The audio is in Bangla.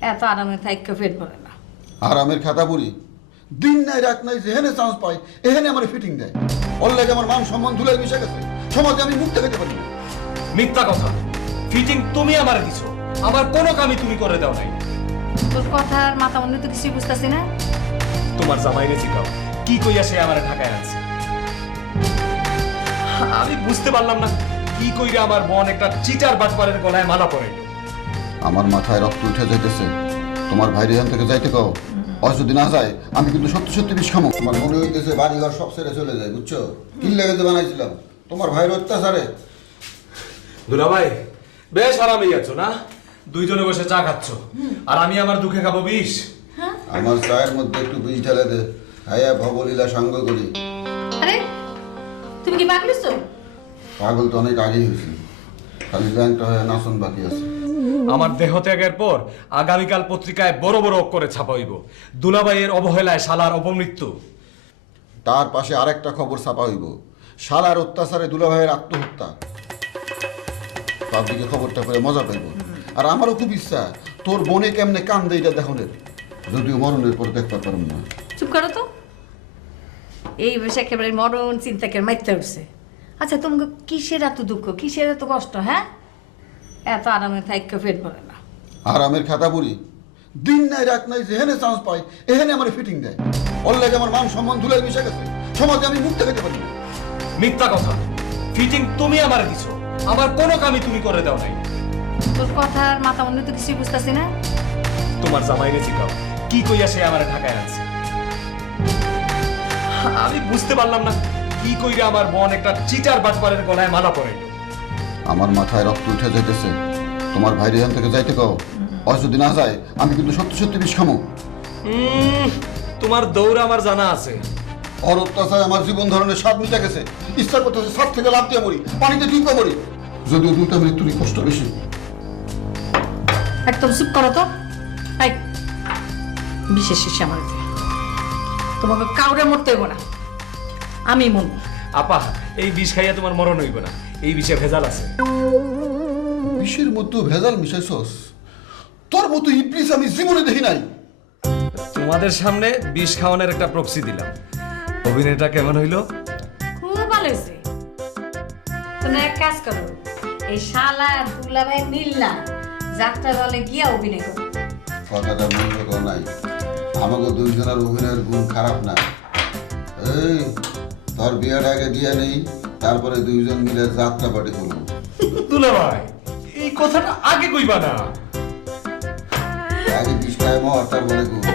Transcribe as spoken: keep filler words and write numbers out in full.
এত আরামে থাইকে পেট ভরে না। আরামের খাতা বুড়ি দিন নাই রাত নাই যেখানে চান্স পাই এখানে আমার ফিটিং দেয়। ওর লাগে আমার মান সম্মান ধুলাই মিশে গেছে, সমাজে আমি মুখ দেখাতে পারি না। মিথ্যা কথা। ফিটিং তুমি আমার দিছো, আমার কোনো কামই তুমি করে দাও নাই। তোর কথার মাথা অন্য তো কিছুই বুঝতেছি না। তোমার জামাইরে জিগাও কি কইয়া সে আমার ঢাকায় আনছে। আমি বুঝতে পারলাম না কি কইরা আমার বোন একটা চিটার বাটপারের গলায় মালা পরে। আমার মাথায় রক্ত উঠে যাইতেছে। তোমার ভাইরে এখান থেকে যাইতে কও। আর যদি না যায় আমি কিন্তু সত্যি সত্যি বিষ খামো। তোমার মনে হইতেছে বাড়ি ঘর সব ছেড়ে চলে যায়, বুঝছো? কি লেগে যে বানাইছিলাম তোমার ভাইয়ের অত্যাচারে। দুলা ভাই বেশ আরামেই আছো না? দুইজনে বসে চা খাচ্ছ আর আমি আমার দুঃখে খাবো বিষ। আমার চায়ের মধ্যে একটু বিষ ঢেলে দে, হায়া ভবলীলা সঙ্গ করি। আরে তুমি কি পাগলিছো? পাগল তো অনেক আগেই হয়েছি, খালি ল্যাংটা হয়ে নাচন বাকি আছে। আমার দেহ ত্যাগের পর আগামীকাল পত্রিকায় বড় বড় অক্ষরে ছাপা হইব দুলাভাইয়ের অবহেলায় শালার অপমৃত্যু। তার পাশে আরেকটা খবর ছাপা হইব, শালার অত্যাচারে দুলাভাইয়ের আত্মহত্যা। পাবলিকে খবরটা করে মজা পাইব। আর আমারও খুব ইচ্ছা তোর বোনে কেমনে কান্দে এটা দেখনের, যদিও মরণের পর দেখতে পারব না। চুপ করো তো। এই বসে একেবারে মরণ চিন্তাকে মাইতে উঠছে। আচ্ছা তোমাকে কিসের এত দুঃখ, কিসের এত কষ্ট? হ্যাঁ, এত আরামে থাইকে পেট ভরে না। আরামের খাতা বুড়ি দিন নাই রাত নাই যেখানে চান্স পাই এখানে আমার ফিটিং দেয়। ওর লাগে আমার মান সম্মান ধুলাই মিশে গেছে, সমাজে আমি মুখ দেখাতে পারি না। মিথ্যা কথা। ফিটিং তুমি আমার দিছো, আমার কোনো কামই তুমি করে দাও নাই। তোর কথার মাথা অন্য তো কিছুই বুঝতেছি না। তোমার জামাইরে জিগাও কি কইয়া সে আমার ঢাকায় আনছে। আমি বুঝতে পারলাম না কি কইরা আমার বোন একটা চিটার বাটপারের গলায় মালা পরে। আমার মাথায় রক্ত উঠে যাইতেছে। তোমার ভাইরে এখান থেকে যাইতে কও। আর যদি না যায় আমি কিন্তু সত্যি সত্যি বিষ খামো। উম, তোমার দৌড় আমার জানা আছে। ওর অত্যাচারে আমার জীবন ধরনের স্বাদ মিটে গেছে। ইচ্ছা করতেছে সাত থেকে লাভ দিয়ে মরি, পানিতে ডুবে মরি, যদিও দুইটা মৃত্যুরই কষ্ট বেশি। একদম চুপ করো তো। এই বিশেষ শেষে আমার দিয়ে তোমাকে কাউরে মরতে হইব না, আমি মরব। আপা এই বিষ খাইয়া তোমার মরণ হইব না, এই বিষে ভেজাল আছে। বিষের মতো ভেজাল মিশাইছস? তোর মতো ইবলিস আমি জীবনে দেখি নাই। তোমাদের সামনে বিষ খাওয়ানোর একটা প্রক্সি দিলাম। অভিনয়টা কেমন হইলো? খুব ভালো হয়েছে। তুমি এক কাজ করো, এই শালা দুলাভাই মিল্লা যাত্রা দলে গিয়া অভিনয় করো। কথাটা মনে করো নাই, আমাকে দুইজনের অভিনয়ের গুণ খারাপ না। এই তোর বিয়ের আগে দিয়ে নেই, তারপরে দুইজন মিলে যাত্রা পার্টি করবো। দুলা ভাই এই কথাটা আগে কইবা না। আগে বিষ্টায় মর, তারপরে গুণ।